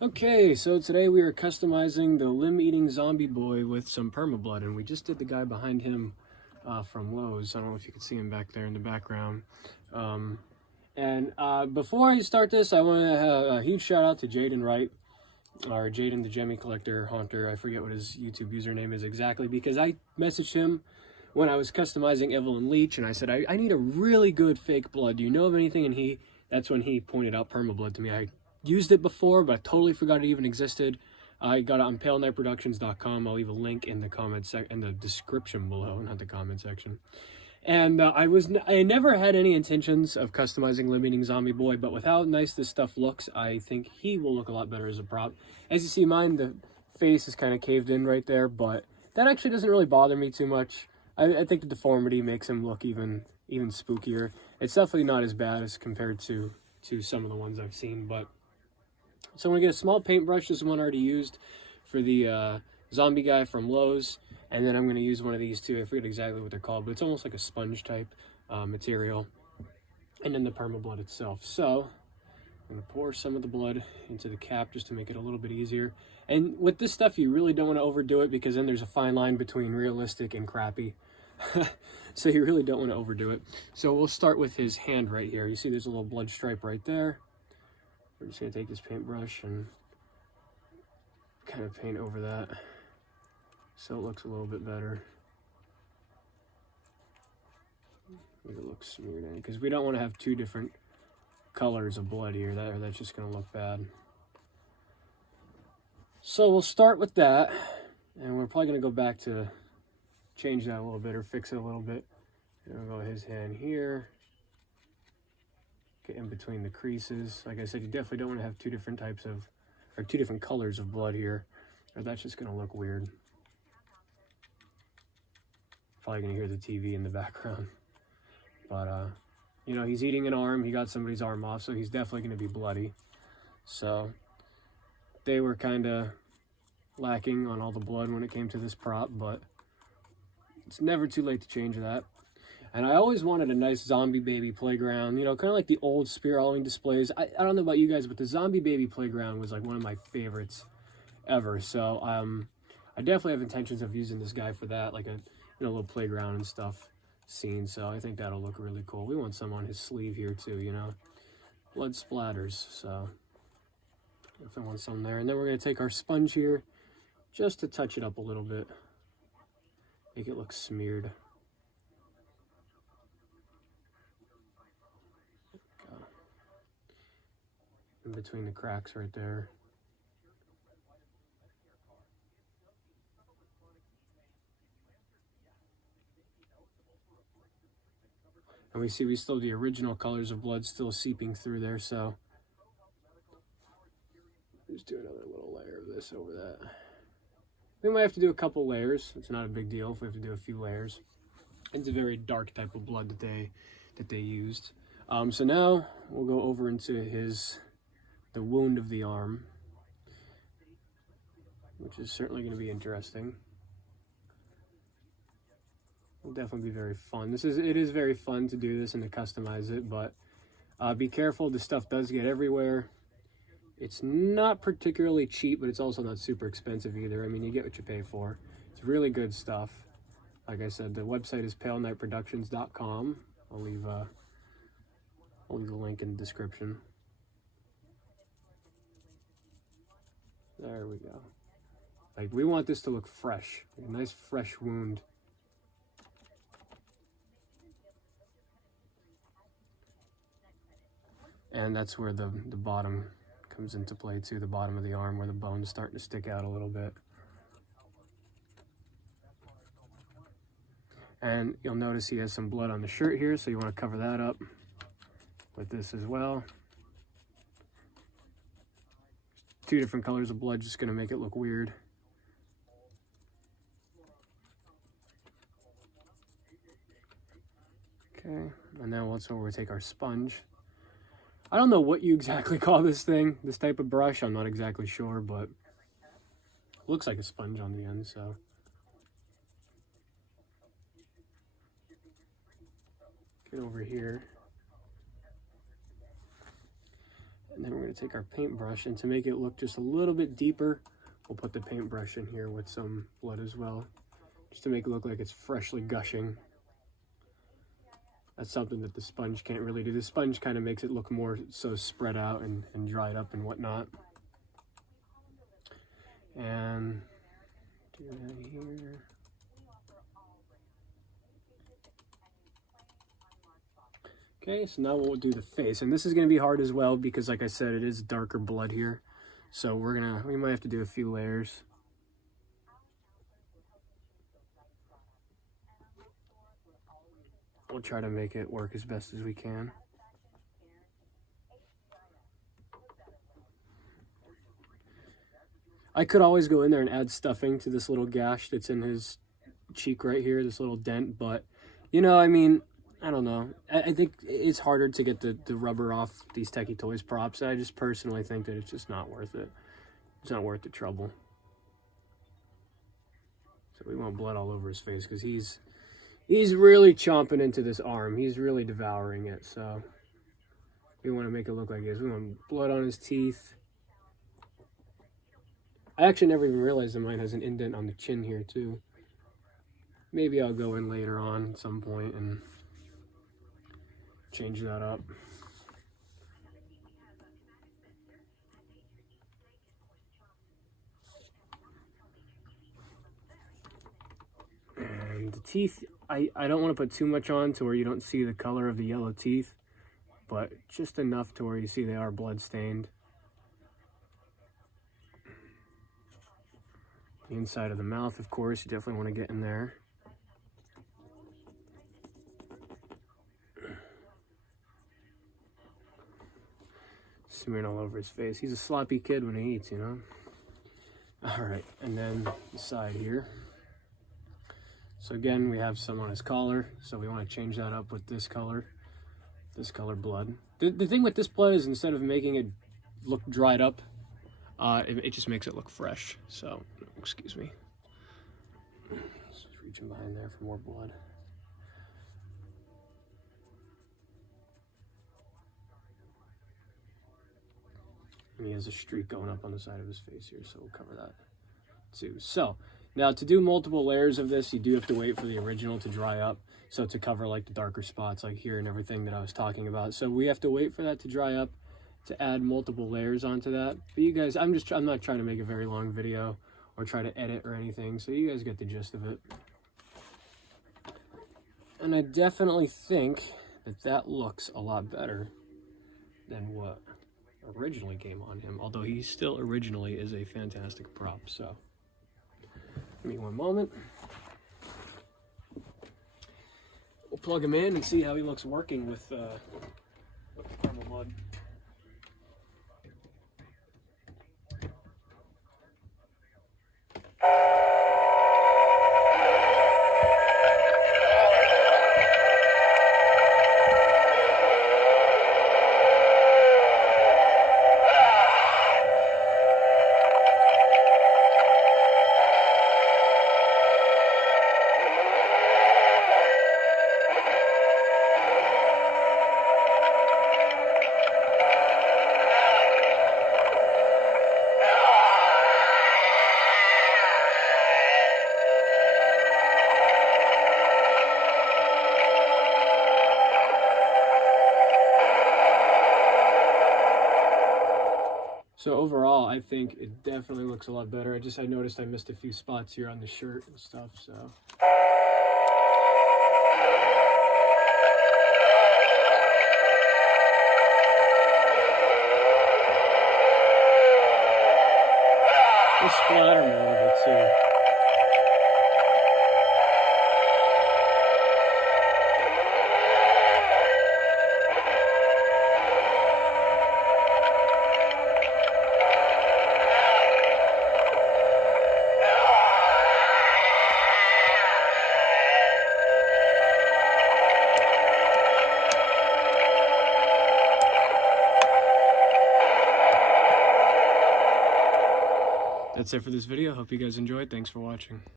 Okay, so today we are customizing the limb-eating zombie boy with some permablood, and we just did the guy behind him from Lowe's. I don't know if you can see him back there in the background. Before I start this, I want to have a huge shout out to Jaden Wright, or Jaden the Gemmy Collector Haunter. I forget what his YouTube username is exactly, because I messaged him when I was customizing Evelyn Leach, and I said, I need a really good fake blood. Do you know of anything? And that's when he pointed out permablood to me. I used it before, but I totally forgot it even existed. I got it on palenightproductions.com. I'll leave a link in the in the description below, not the comment section. And I never had any intentions of customizing Limb-Eating Zombie Boy, but with how nice this stuff looks, I think he will look a lot better as a prop. As you see, mine, the face is kind of caved in right there, but that actually doesn't really bother me too much. I think the deformity makes him look even spookier. It's definitely not as bad as compared to some of the ones I've seen, but so I'm going to get a small paintbrush. This is one I already used for the zombie guy from Lowe's. And then I'm going to use one of these too. I forget exactly what they're called, but it's almost like a sponge type material. And then the permablood itself. So I'm going to pour some of the blood into the cap just to make it a little bit easier. And with this stuff, you really don't want to overdo it, because then there's a fine line between realistic and crappy. So you really don't want to overdo it. So we'll start with his hand right here. You see there's a little blood stripe right there. We're just going to take this paintbrush and kind of paint over that so it looks a little bit better. Make it look smeared in, because we don't want to have two different colors of blood here. That's just going to look bad. So we'll start with that, and we're probably going to go back to change that a little bit or fix it a little bit. And we'll go his hand here. Get in between the creases. Like I said, you definitely don't want to have two different types of, or two different colors of blood here, or that's just going to look weird. Probably going to hear the TV in the background. But, you know, he's eating an arm. He got somebody's arm off, so he's definitely going to be bloody. So they were kind of lacking on all the blood when it came to this prop, but it's never too late to change that. And I always wanted a nice zombie baby playground, you know, kind of like the old Spear Halloween displays. I don't know about you guys, but the zombie baby playground was like one of my favorites ever. So I definitely have intentions of using this guy for that, like a little playground and stuff scene. So I think that'll look really cool. We want some on his sleeve here too, you know, blood splatters. So definitely want some there. And then we're going to take our sponge here just to touch it up a little bit, make it look smeared. In between the cracks right there. And we see we still have the original colors of blood still seeping through there, so just do another little layer of this over that. We might have to do a couple layers. It's not a big deal if we have to do a few layers. It's a very dark type of blood that they used. So now we'll go over into the wound of the arm, which is certainly going to be interesting. It'll definitely be very fun. It is very fun to do this and to customize it, but be careful. This stuff does get everywhere. It's not particularly cheap, but it's also not super expensive either. I mean, you get what you pay for. It's really good stuff. Like I said, the website is palenightproductions.com. I'll leave a link in the description. There we go. Like, we want this to look fresh, like a nice fresh wound. And that's where the bottom comes into play too, the bottom of the arm where the bone's starting to stick out a little bit. And you'll notice he has some blood on the shirt here, so you want to cover that up with this as well. Two different colors of blood, just going to make it look weird. Okay, and then once over we take our sponge. I don't know what you exactly call this thing, this type of brush. I'm not exactly sure, but it looks like a sponge on the end, so. Get over here. And then we're going to take our paintbrush, and to make it look just a little bit deeper, we'll put the paintbrush in here with some blood as well, just to make it look like it's freshly gushing. That's something that the sponge can't really do. The sponge kind of makes it look more so spread out and dried up and whatnot. And do that here. Okay, so now we'll do the face, and this is going to be hard as well because, like I said, it is darker blood here. So we might have to do a few layers. We'll try to make it work as best as we can. I could always go in there and add stuffing to this little gash that's in his cheek right here, this little dent, but, you know, I mean, I don't know. I think it's harder to get the rubber off these Tekky Toys props. I just personally think that it's just not worth it. It's not worth the trouble. So we want blood all over his face because he's really chomping into this arm. He's really devouring it, so we want to make it look like this. We want blood on his teeth. I actually never even realized that mine has an indent on the chin here, too. Maybe I'll go in later on at some point and change that up. And the teeth, I don't want to put too much on to where you don't see the color of the yellow teeth, but just enough to where you see they are blood stained. The inside of the mouth, of course, you definitely want to get in there. Smearing all over his face. He's a sloppy kid when he eats, you know? Alright, and then the side here. So again, we have some on his collar, so we want to change that up with this color blood. The thing with this blood is instead of making it look dried up, it just makes it look fresh. So, excuse me. Just reaching behind there for more blood. And he has a streak going up on the side of his face here, so we'll cover that too. So, now to do multiple layers of this, you do have to wait for the original to dry up. So to cover like the darker spots like here and everything that I was talking about. So we have to wait for that to dry up to add multiple layers onto that. But you guys, I'm not trying to make a very long video or try to edit or anything. So you guys get the gist of it. And I definitely think that looks a lot better than what originally came on him, although he still originally is a fantastic prop. So give me one moment. We'll plug him in and see how he looks working with caramel mud. So overall, I think it definitely looks a lot better. I noticed I missed a few spots here on the shirt and stuff, so. We'll splatter him a little bit too. That's it for this video. Hope you guys enjoyed. Thanks for watching.